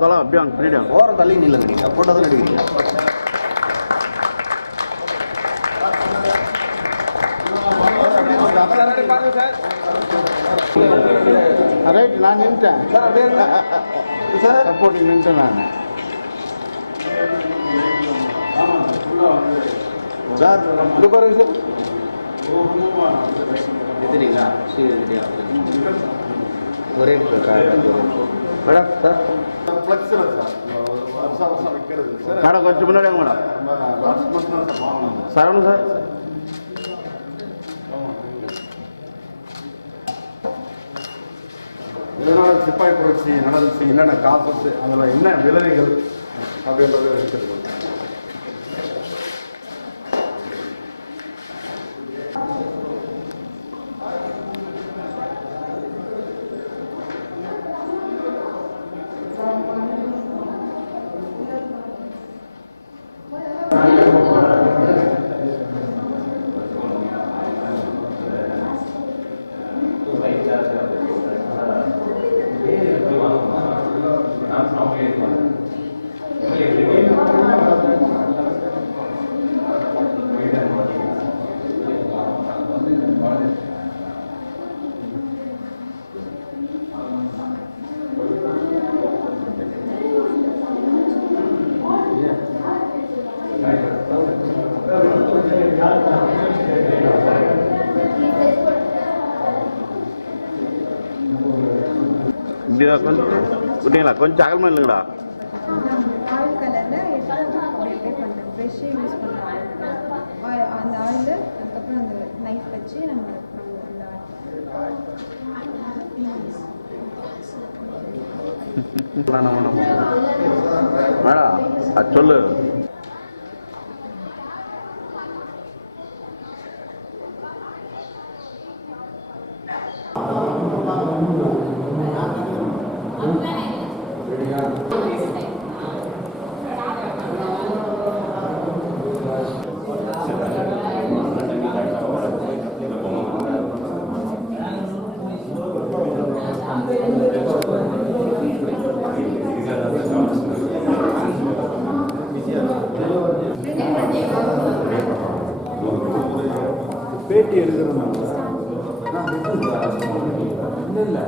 தலை அப்படியே அங்கே பின்னாடி ஓரம் தள்ளி நில்லுங்க. நீங்கள் போட்டோ தான் எடுக்கிறீங்க. ரைட், நான் நின்ட்டேன் சார். அப்படியே சார் சப்போர்ட்டிங் நின்ட்டேன் நான் சார். இது பாருங்க சார். எதுங்களா ஒரே மேடம் சார் மேடம் கொஞ்சம் முன்னாடி மேடம். சரவணன் சார். இதனால் சிப்பாய் புரட்சி நடந்துச்சு, என்னென்ன காப்பத்து, அதில் என்ன விளைவுகள் அப்படின்றத இருக்கிறது. இப்படிங்களா கொஞ்சம் அகலமாக இல்லைங்களா? ஆயில் கலரில் அப்படியே பண்ணுறேன். ஃப்ரெஷ்ஷே யூஸ் பண்ணுறேன். அந்த ஆயில் அதுக்கப்புறம் அந்த நைஃப் வச்சு நம்ம மேடம் அது சொல்லு. பேட்டி எடுக்கிறதுனால இல்லை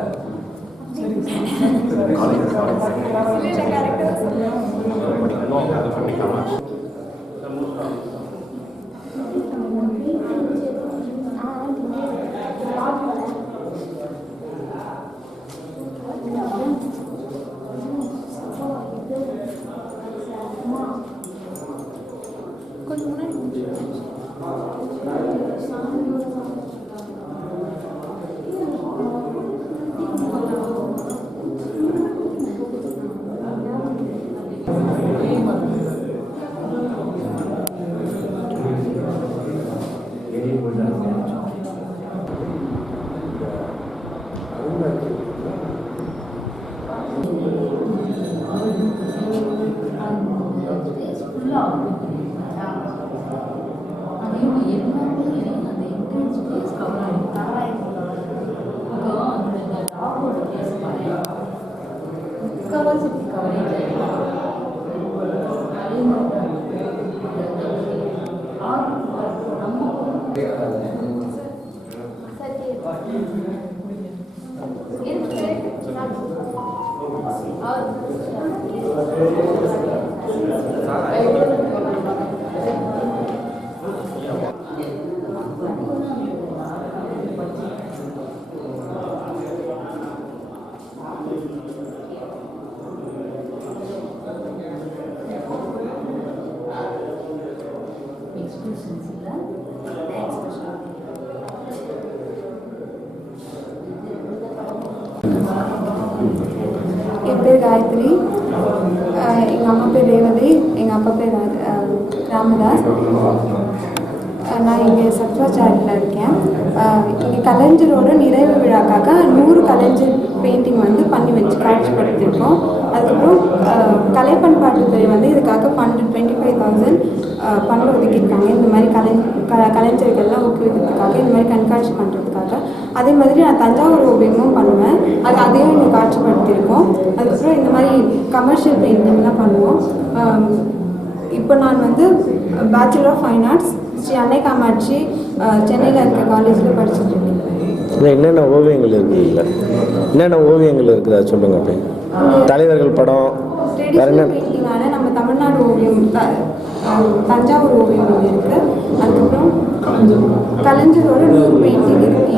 பேர் காயத்ரி, எங்கள் அம்மா பேர் ரேவதி, எங்கள் அப்பா பேர் ராமதாஸ். நான் இங்கே சத்வாச்சாரியில் இருக்கேன். இங்கே கலைஞரோட நிறைவு விழாக்காக 100 கலைஞர் பெயிண்டிங் வந்து பண்ணி வச்சு காட்சிப்படுத்தியிருக்கோம். அதுக்கப்புறம் கலை பண்பாட்டுத்துறை வந்து இதுக்காக ஃபண்டு 25,000 ஃபண்டு ஒதுக்கியிருக்காங்க. இந்த மாதிரி கலைஞர்கள்லாம் ஊக்குவிக்கிறதுக்காக, இந்த மாதிரி கண்காட்சி பண்ணுறதுக்காக. அதே மாதிரி நான் தஞ்சாவூர் ஓவியமும் பண்ணுவேன். அதையும் இங்கே காட்சிப்படுத்தியிருக்கோம். அதுக்கப்புறம் இந்த மாதிரி கமர்ஷியல் பெயிண்டிங்லாம் பண்ணுவோம். இப்போ நான் வந்து bachelor of fine arts Shri Annai Kamakshi சென்னையில் இருக்க காலேஜில் படிச்சுட்டு இருக்கேன். என்னென்ன ஓவியங்கள் இருக்குல்ல, என்னென்ன ஓவியங்கள் இருக்குதா சொல்லுங்க. அப்படி தலைவர்கள் படம் ட்ரெடிஷ்னல் பெயிண்டிங்கான நம்ம தமிழ்நாடு ஓவியம், தஞ்சாவூர் ஓவியம் இருக்குது. அதுக்கப்புறம் கலைஞரோட 100 பெயிண்டிங் இருக்குது.